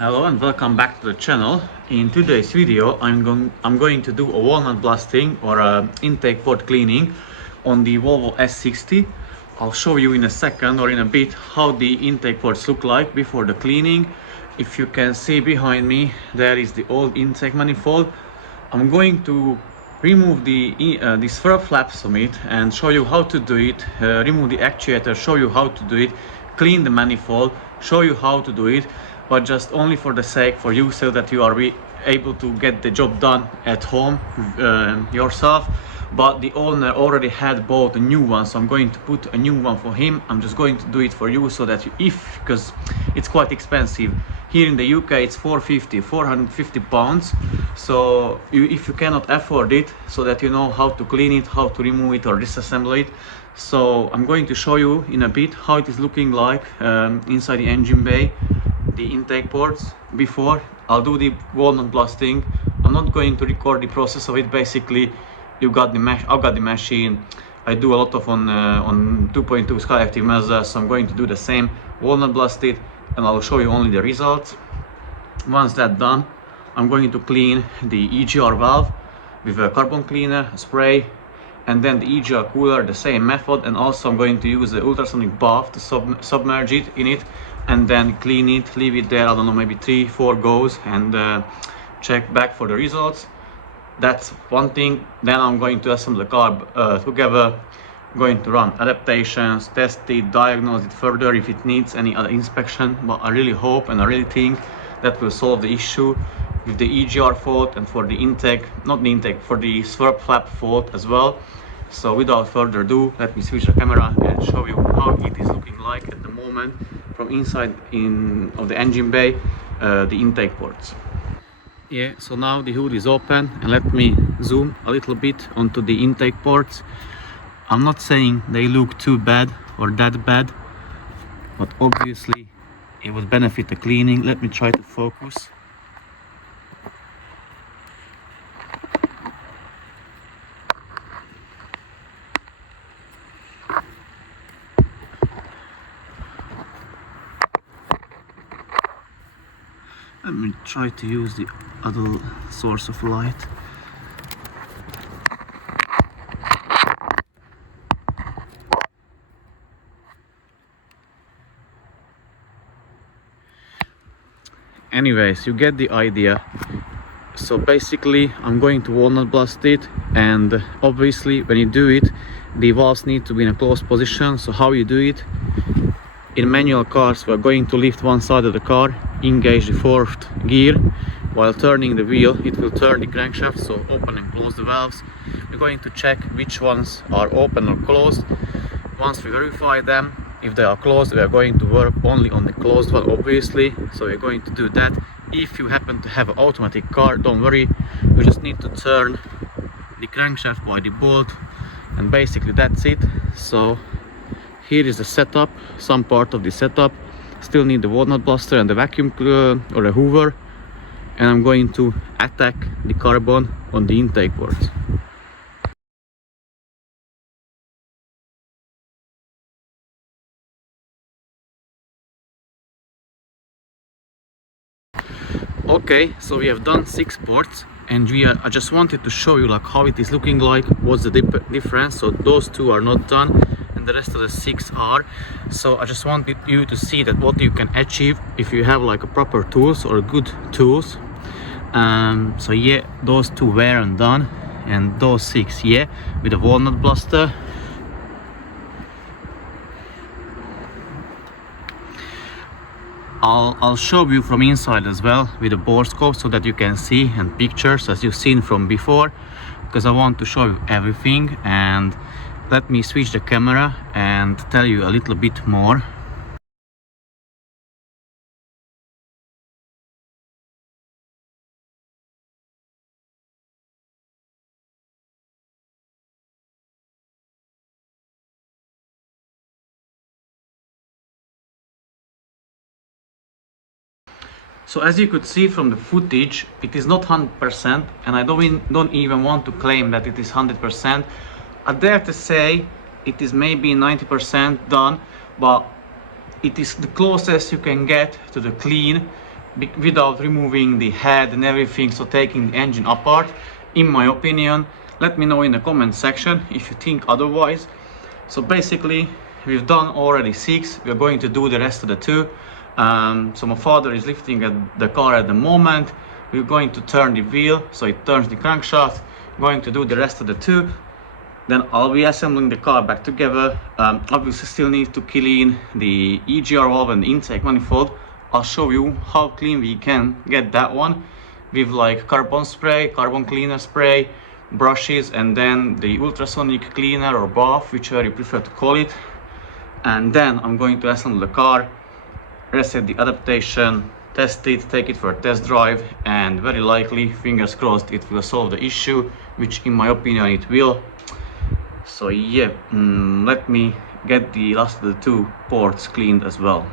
Hello and welcome back to the channel. In today's video I'm going to do a walnut blasting or a intake port cleaning on the Volvo S60. I'll show you in a second or in a bit how the intake ports look like before the cleaning. If you can see behind me, there is the old intake manifold. I'm going to remove the swerve flaps from it and show you how to do it, remove the actuator, show you how to do it, clean the manifold, show you how to do it, but just only for the sake for you, so that you are able to get the job done at home yourself. But the owner already had bought a new one, so I'm going to put a new one for him. I'm just going to do it for you, so that because it's quite expensive here in the UK, it's 450 pounds. So if you cannot afford it, so that you know how to clean it, how to remove it or disassemble it. So I'm going to show you in a bit how it is looking like inside the engine bay, the intake ports. Before I'll do the walnut blasting, I'm not going to record the process of it. Basically, I've got the machine. I do a lot of on 2.2 Sky Active Mazda, so I'm going to do the same, walnut blast it, and I'll show you only the results. Once that's done, I'm going to clean the EGR valve with a carbon cleaner, a spray, and then the EGR cooler, the same method. And also I'm going to use the ultrasonic bath to submerge it in it, and then clean it, leave it there, I don't know, maybe 3-4 goes, and check back for the results. That's one thing. Then I'm going to assemble the car together, going to run adaptations, test it, diagnose it further if it needs any other inspection. But I really hope and I really think that will solve the issue with the EGR fault, and for the intake, not the intake, for the swerve flap fault as well. So without further ado, let me switch the camera and show you how it is looking like at the moment from inside of the engine bay, the intake ports. Yeah, so now the hood is open, and let me zoom a little bit onto the intake ports. I'm not saying they look too bad or that bad, but obviously it would benefit the cleaning. Let me try to focus. Let me try to use the other source of light. Anyways, you get the idea. So basically I'm going to walnut blast it, and obviously when you do it, the valves need to be in a closed position. So how you do it: in manual cars, we are going to lift one side of the car, engage the fourth gear. While turning the wheel, it will turn the crankshaft, so open and close the valves. We're going to check which ones are open or closed. Once we verify them, if they are closed, we are going to work only on the closed one, obviously. So we're going to do that. If you happen to have an automatic car, don't worry, you just need to turn the crankshaft by the bolt, and basically that's it. So here is the setup, some part of the setup. Still need the walnut blaster and the vacuum or a hoover, and I'm going to attack the carbon on the intake ports. Okay, so we have done 6 ports, and I just wanted to show you like how it is looking like, what's the difference. So those 2 are not done, and the rest of the 6 are. So I just wanted you to see that what you can achieve if you have like a proper tools or good tools. So yeah, those 2 weren't done, and those 6, yeah, with a walnut blaster. I'll show you from inside as well with a bore scope, so that you can see, and pictures as you've seen from before, because I want to show you everything. And let me switch the camera and tell you a little bit more. So as you could see from the footage, it is not 100%, and I don't even want to claim that it is 100%. I dare to say it is maybe 90% done, but it is the closest you can get to the clean without removing the head and everything, so taking the engine apart, in my opinion. Let me know in the comment section if you think otherwise. So basically we've done already 6, we're going to do the rest of the 2. So my father is lifting the car at the moment. We're going to turn the wheel so it turns the crankshaft, going to do the rest of the 2. Then I'll be assembling the car back together. Obviously still need to clean the EGR valve and the intake manifold. I'll show you how clean we can get that one with like carbon spray, carbon cleaner spray, brushes, and then the ultrasonic cleaner or bath, whichever you prefer to call it. And then I'm going to assemble the car, reset the adaptation, test it, take it for a test drive, and very likely, fingers crossed, it will solve the issue, which in my opinion it will. So yeah, let me get the last of the 2 ports cleaned as well.